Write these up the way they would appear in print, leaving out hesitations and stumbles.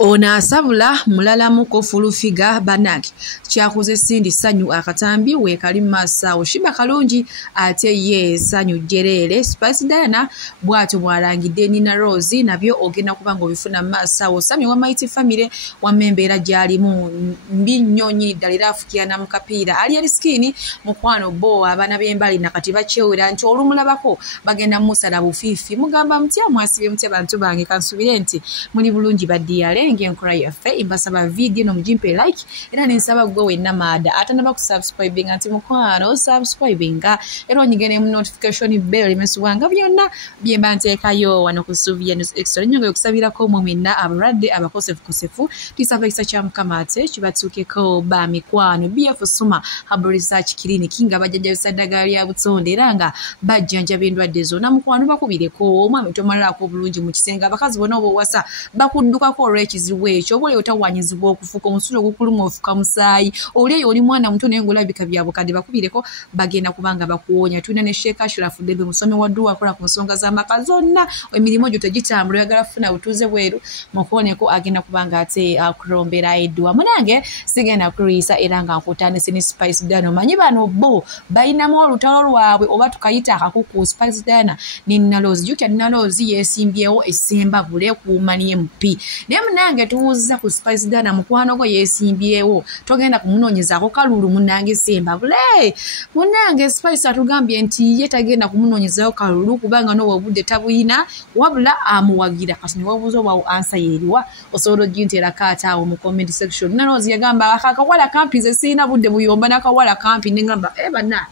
Ona asabula mulala muko fulufiga banaki kyakoze Sindi Sanyu akatambi we kali masawo shiba kalungi ate ye Sanyu jerere Spice Diana bwato bwarangide Nina Rose nabyo ogenda kubanga obifuna masawo Sami wa Mighty Family wa membera jali mu mbinyonyi dalira afukiana mukapira ali aliskini mukwano bo abana bembali nakati bachewera nti olumulabako bagenda musala bufifi mugamba mutya mwasibe mutya bantu bange kansubire nti muli bulungi badiyale ngenkora yafe imbasaba video no mjimpe like era ninsaba gwe wenna mada atanaba ku subscribing anti mukwano subscribing era onyigene mu notification bell mesuwanga byonna byembantekayo wano ku Suvia News Extra nyonga okusabira ko mumina abarade abakosefu tisaba isa kya mukamate kibatuke ko ba mikwano BF Suma Herbal Research Clinic kinga bajja saddaga ya butonde eranga bajjanja bindwadde zona mukwano bakubireko omwami tomalira ko bulungi mu kisenga abakazi bona obo wasa bakudduka ko rekiziwe ekyo bole otawanyizibwa okufuka omusulo gukuluma ofuka musayi oli oli mwana muto nengola bikabyabo kandi bakubireko bagenda kubanga bakuwonya tuna ne Sheikh Ashraf Debe musomi wa dua akola ku nsonga za makazonna emirimo gyo tegitambula yagala funa butuze bweru mukoneko agenda kubanga ate akurombera edwa munange sigenda kurisa eranga nkutane sini Spice Diana manyi bano bo bayina mu olutalo lwabwe oba tukayita akakuku Spice Diana Nina Rose jukya Nina Rose yesimbyewo esemba bule kuumani MP ne munange tuwuza ku Spice Diana mukwano go yesimbyewo togenda kumunonyezaako kalulu munange semba bule munange Spice atugambye nti ye tagenda kumunonyezaako kalulu kubanga no wabudde tabuyina wabula amuwagira kasini wabuzo wa answer yeriwa osobola jintera kata mu comment section Nina Rose yagamba akakawala kampi ze sina budde buyomba nakawala kampi ningamba bana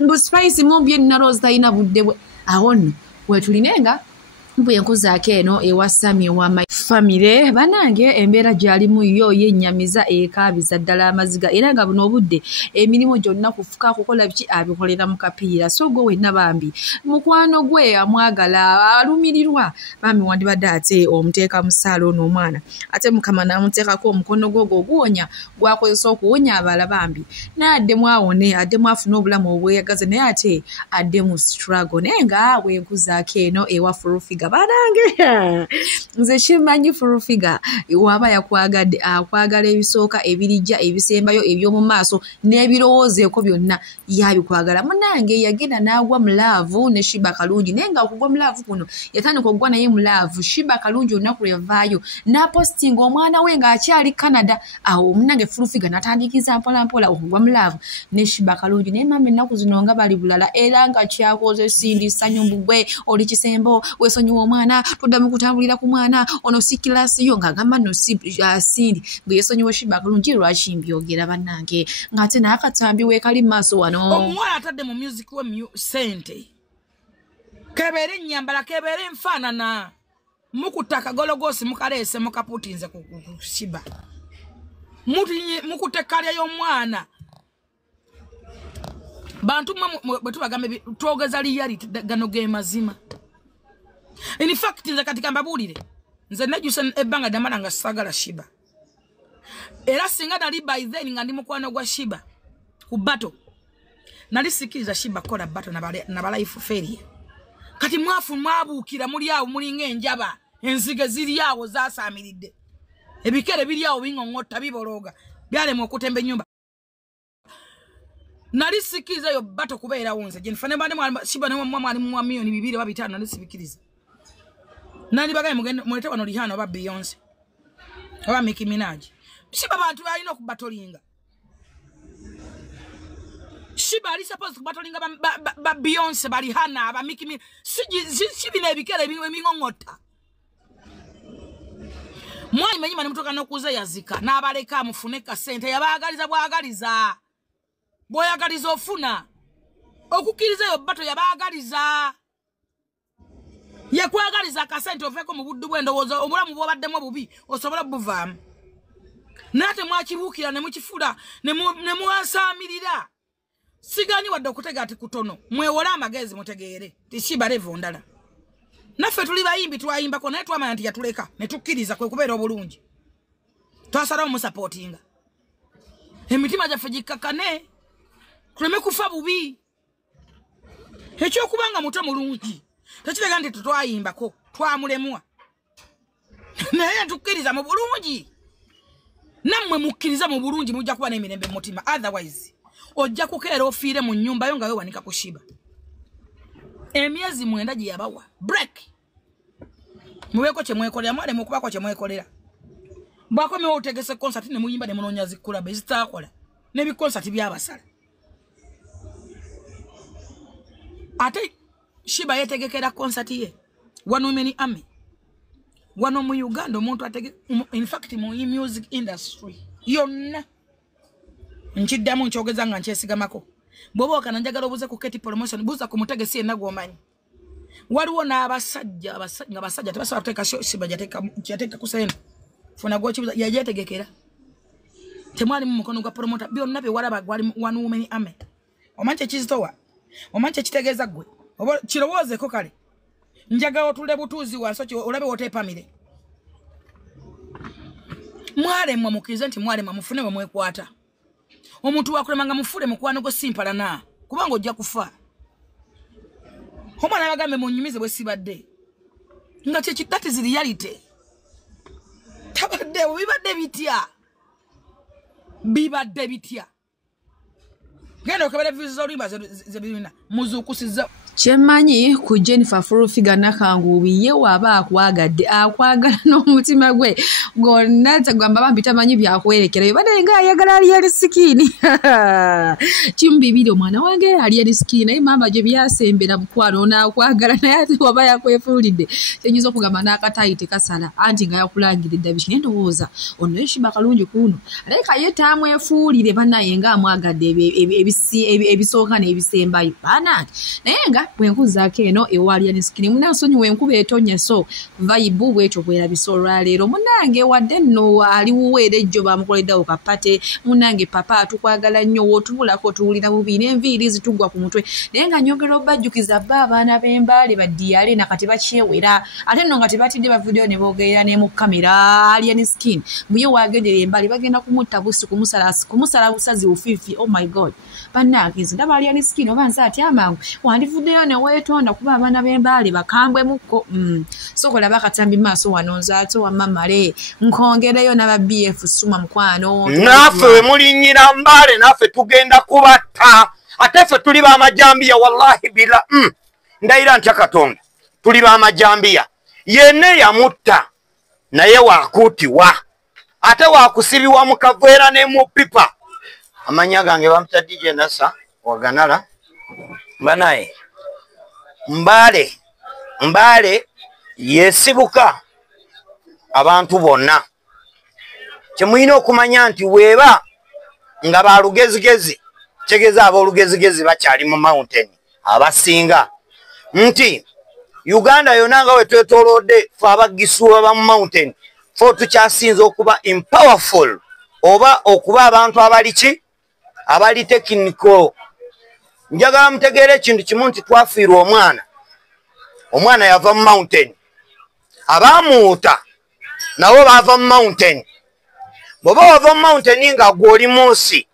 mbu Spice mumbye Nina Rose taina budde awonno wetulinenga mbu yankuzaake eno ewa Sami wa Mighty Family banange embera jalimu yo yennyamiza ekabiza ddala amaziga era nga buno obudde emirimo gyonna kufuka kukola biki abikolera mu kapiira so gwe wenna bambi mukwano gwe amwagala alumirirwa bambi wandibadde ate omuteeka musaalo n'omwana ate mukama namuteekako omukono gwo guwonya gwakozesa okuwonya abala bambi nadde mwawone adde mwafuna obulamu obweyagaze naye ate adde mu struggle naye nga wenkuzaako eno ewa Fulufiga banange nze kimanyi Fulufiga waba yakwagadde akwagala ebisooka ebirijja ebisembayo ebyomu maaso n'ebirowoozeeko byonna yabikwagala munange yagenda n'agwa mulaavu ne Shiba Kalungi naye nga okugwa mulaavu kuno yatandika okugwa naye mulaavu Shiba Kalungi olunaku lwevaayo n'apostinga omwana we ng'akyali Canada awo munange Fulufiga n'atandikiza mpolampola okugwa mulaavu ne Shiba Kalungi naye mama ennaku zino nga bali bulala era nga kyakoze Sindi Sanyu mbugwe oli kisembo wesonyiwa omwana toddamu kutambulira ku mwana ono si kilasi yo ng'agamba no Sindi bwe yesonyiwa Shiba Kalungi lwaki mbyogera bannange ng'ate n'akatambi weekali mu maaso wano omwana atadde mu music we sente kebere ennyambala kebere enfaanana mukutaka gologosi mukaleese mukaputinze ku Shiba mukute kalya y'omwana bantu bwe tubagambe twogeza reality gano ge mazima in fact nze katika mbabulire nze nejuse ebbanga damala nga sagala Shiba era singa nali by then nga ndi mukwano gwa Shiba ku battle nali sikiriza Shiba kola battle na ba life failure kati mwafu mwabuukira muli awo mulinga enjaba enzige ziri awo zasaamiridde ebikere biri awo bingongota bibologa byalema okutemba ennyumba nali sikiriza yo battle kubeera wonze je nfane bane Shiba ne mwali mu milioni 2.5 nali sibikiriza nali bagaye mugende mulete wano Rihanna oba Beyonce oba Nicki Minaj Shiba bantu balina okubatolinga Shiba ali suppose kubatolinga ba Beyonce ba Rihanna ba Nicki Minaj sibi na ebikere ebingongota mwali manyi mane mutoka nokuza yazika n'abaleka amufune ka sente yabaagaliza bwagaliza boyagaliza ofuna okukiriza yo bato yabaagaliza yakwagaliza akasente oveko mu buddu bw'endowooza obulamu bwobaddemu bubi osobola buvaamu nate mwakibuukira ne mukifula ne muwansaamirira sigani wadde okutega ati kutono mwewole amagezi mutegeere tishiba levo ndala naffe tuli bayimbi twayimbako naye twamanya nti yatuleka ne tukkiriza kwe kubeera obulungi twasalawo musapootinga emitima gyaffe gikkakane tuleme kufa bubi ekyokubanga muto mulungi tekirega nti tutwayimbako twamulemwa naye tukkiriza mu bulungi nammwe mukkiriza mu bulungi mujja kuba n'emirembe mu mutima otherwise ojja kukeera ofiire mu nnyumba yo nga weewanika kushiba emyezi 9 gye yabawa break mubeeko kye mwekolera mwalemu okubaako kye mwekolera bwakomewo otegese konsati ne muyimba ne munoonya zikulaba ezitaakola n'ebikonsati byabasala ate Shiba yetegekera konsati ye wano many ame wano mu Uganda omuntu atege in fact mu music industry yonna nkiddamu nkyogeza nga nkyesigamako bwoba okana njagala obuze ku Keti promotion buza ku mutegesi yenna gw'omanyi waliwo n'abasajja nga basajja tebasobola kuteeka Shiba yateeka kusena funa gwokibuza yajetegekera temwali mu mukono gwa promoter byonna bye walaba gwali wano many ame omanyi ekizitowa omanyi ekitegeeza gwe oba kirowoozeko kale njaga otule butuuzi wansi olabe woteepamire mwalemwa mukirize nti mwalemwa mufune bwe mwekwata omuntu wakulemanga mufule mukwano gwe simpala na kubanga ojja kufa omwana abagambe munyumize bwe sibadde nga that is reality tabadde bibadde bitya genda okebera views z'oluyimba zebirina muzuukusiza Chemanyi ku Jennifer Furufiga Nakangubi ye waba akwagadde akwagala n'omutima gwe gonna tagamba bambi tamanyi byakwerekera bade nga ayagala ali ali sikini chimbibiri omwana wange ali ali sikini naye mama gye byasembera mukwano n'akwagala naye ati waba yakwefuulidde kyenyiza okugamba n'akatayite kasala anti nga yakulangiridde biki ndowooza ono Shiba kalungi kuno aleka ye tamwefuulire banaye nga amwagadde ebisooka n'ebisembayo bana naye nga bwenkuzaako eno ewali anisikini munasonyi wenkuba etonya so vibe bwetyo bwerabisolo leero munange wadde nno ali wuweera ejjo bamukoleddawo kapate munange papa tukwagala nnyo wotubulako tuwulira bubi n'enviiri zitugwa ku mutwe naye nga nyogera obajjukiza bba abaana b'embaale badiyale nakati bakyewera ate nno nga tebatidde bavidiyo ne boogerera ne mu kamera ali anisikini muye waagendera embaale bagenda kumutta busi kumusala busazi bufiifi oh my god bannange nze ndaba ali anisikini oba nze ati amangu wandivuddeyo ne weetonda kuba abaana b'embaale bakambwe mukko sokola bakatambi maaso wano nzaato wa mamale nkongereyo n'aba BF Suma mukwano naffe we mulinyira mbaale naffe tugenda kubatta ate ffe tuli b'amajambiya wallahi bila ndayira ntya Katonda tuli b'amajambiya yenne yamutta naye waakuutiwa ate waakusibibwa mu kaveera ne mu pipa amanya gange bamuta DJ Nasa waganala banaye Mbale yesibuka abantu bonna kyemuyina okumanya nti weeba nga balugezigezi kyegeza ab'olugezigezi bakyali mu mountain abasinga nti Uganda yonna nga wetwetoolodde fe abagisuuba ba mu mountain fo tukyasinza okuba empowerful oba okuba abantu abali technical njagala mutegeere ekintu kimu nti twafiirwa omwana yava mu mountain abaamuwuta nabo baava mu mountain bw'oba wava mu mountain nga gw'oli mu nsi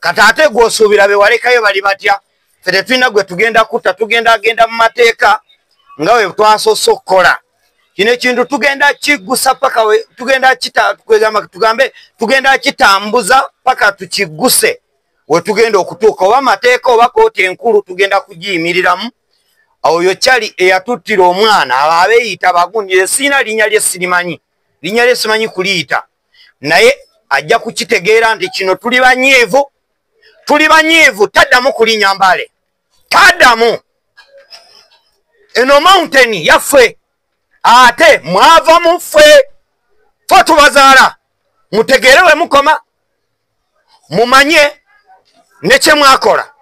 kati ate gw'osuubira be walekayo bali batya ffe tetulina gwe tugenda kutta agenda mu mateeka nga we twasoose okukola kino ekintu tugenda kiggusa paka tugenda kitambuza paka tukigguse we tugenda okutuuka oba mateeka oba kooti enkulu tugenda kugiyimiriramu oyo kyali eyatuttira omwana abeeyita bagunjire sirina linnya lye simanyi kuliyita naye ajja kukitegeera nti kino tuli banyiivu taddamu kulinnya Mbale taddamu eno mountain yaffe ate mwava mu ffe fo tubazaala mutegeere we mukoma mumanye ne kye mwakola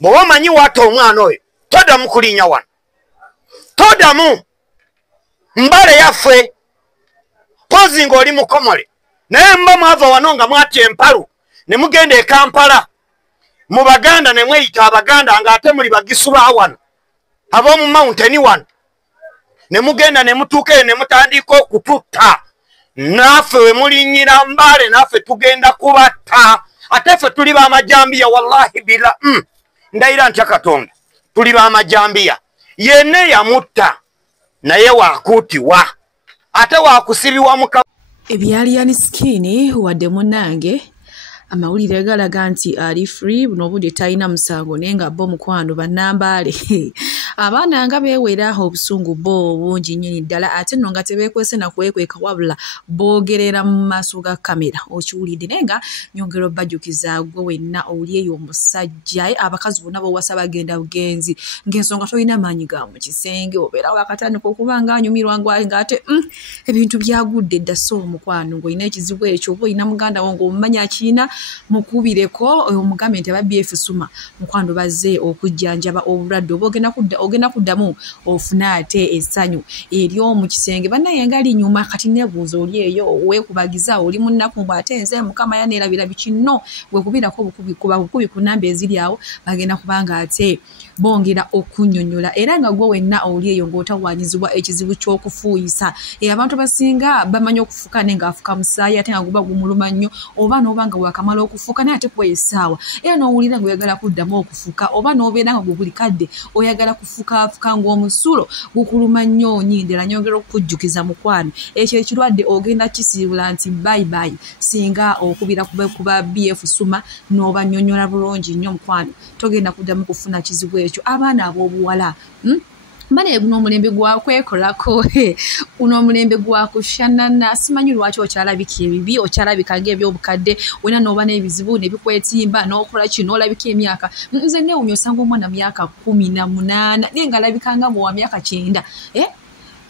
bw'oba omanyi watta omwana oyo toddamu kulinnya wano toddamu Mbale yaffe pozi ng'oli mukomole naye mba mwava wano nga mwatya empalu ne mugenda e Kampala mu Baganda ne mweyita Abaganda ng'ate muli bagisuba wano ab'omu mountain wano ne mugenda ne mutuuka eyo ne mutandika okututta naffe we mulinnyira Mbale naffe tugenda kubatta ate ffe tuli b'amajambiya wallahi bila ndayira ntya Katonda tuli b'amajambiya yenne yamutta naye waakuutiwa ate wakusibibwa muka ebyali yani skini wadde munange amawulire galaga nti ali free buno obudde talina musango naye nga bo mukwano bannambaale abaana nga beewera obusungu bo bungi nnyini ddala ate nno nga tebeekwese na kwekweka wabula boogerera mu maaso ga kamera okiwulidde naye nga nyongera obbajjukiza gwe wenna oli eyo omusajja abakazi bonna bowasa bagenda bugenzi ng'ensonga tolina maanyi ga mu kisenge obeera wakatandika okuba nga anyumirwa ng'ate ebintu byagudde dda so omukwano ng'olina ekizibu ekyo oba olina muganda wo ng'omumanya akiina mukubireko omugambe nti aba BF Suma mukwano bazze okujjanjaba obulwadde oba ogenda kuddamu ofuna ate essanyu eryomu kisenge bannaye ngali nyuma kati nebuuza oli eyo weekubagiza oli munnaku mbw ate nze mukama yaneerabira bikinno wekubirako obukubi ku namba eziri awo bagenda kubanga ate bongera okunnyonnyola era nga gwe wenna oli eyo ng'otawaanyizibwa ekizibu ky'okufuuyisa abantu basinga bamanyi okufuka naye ng'afuka musaayi ate nga guba gumuluma nnyo oba n'oba nga wakamala okufuka naye ate kweyesaawa era n'owulira ng'oyagala kuddamu okufuka oba n'obeera nga buli kadde oyagala kufukafuka ng'omusulo gukuluma nnyo nnyindira nyongera okukujjukiza mukwano ekyo ekirwadde ogenda kisiibula nti bayibayi singa okubira kuba BF Suma n'obannyonnyola bulungi nnyo mukwano togenda kuddamu kufuna kizibu ekyo abaana ab'obuwala Mbane guno omulembe gwa kwekolako guno omulembe gwa kushanana simanyi lwaki okyalabika ebibi okyalabika ng'ebyobukadde wena n'oba n'ebizibu ne bikwetimba n'okola kino olabika emyaka nze neewunya osanga omwana myaka 18 naye ng'alabika nga wa myaka 9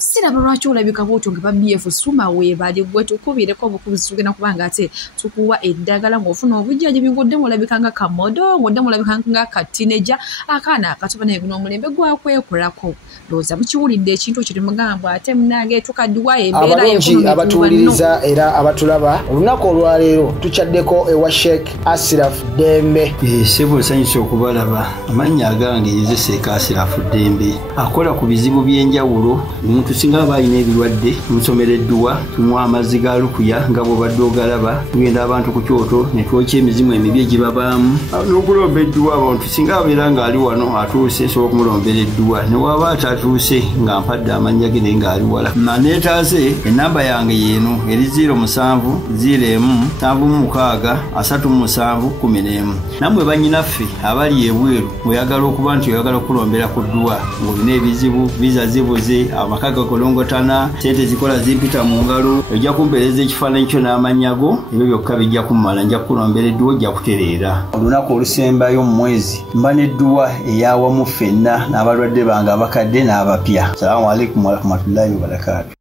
siraba lwaki olabika bwotyo nga ba BF Suma weebali gwe tukubireko obukubizi tugenda kubanga ate tukuwa eddagala ng'ofuna obujjanjabi ng'oddemu olabika nga kamodo ng'oddemu olabika nga katineja akaana akatoba naye guno omulembe gwakwekolako ndowooza mukiwulidde ekintu ekyo temugamba ate munange tukaddiwa embeera abalungi abatuwuliriza era abatulaba olunaku olwaleero tukyaddeko ewa Sheikh Ashraf Dembe sebo nsanyusa okubalaba amannya agange yeze Sheikh Ashraf Dembe akola ku bizibu by'enjawulo tusinga balina ebirwadde tusomereddwa tunywa amazzi ga lukuya nga bw'obadde ogalaba tugenda abantu ku kyoto ne twokya emizimu emibi egibabaamu n'okulomba edduwa abantu singa abeera ng'ali wano atuuse sobola okumulombera edduwa ne waba atatuuse nga mpadde amannya ge naye ng'ali wala neetaase ennamba yange yeeno eri 0707763711 nammwe bannyinaffe abali ebweru oyagala okuba nti oyagala okulombera ku dduwa ng'olina ebizibu viza zibuze amaka kolongotana sente zikola zimpita mu ngalo ojja kumpereza ekifaananyi kyo n'amanyago ebyo byokka bijja kummala nja kukulombera edduwa ojja kutereera olunaku olusembayo mu mwezi mba n'edduwa eyawamu ffenna n'abalwadde bange abakadde n'abapya. Salaamu alaikum warahmatullahi wabarakatuh.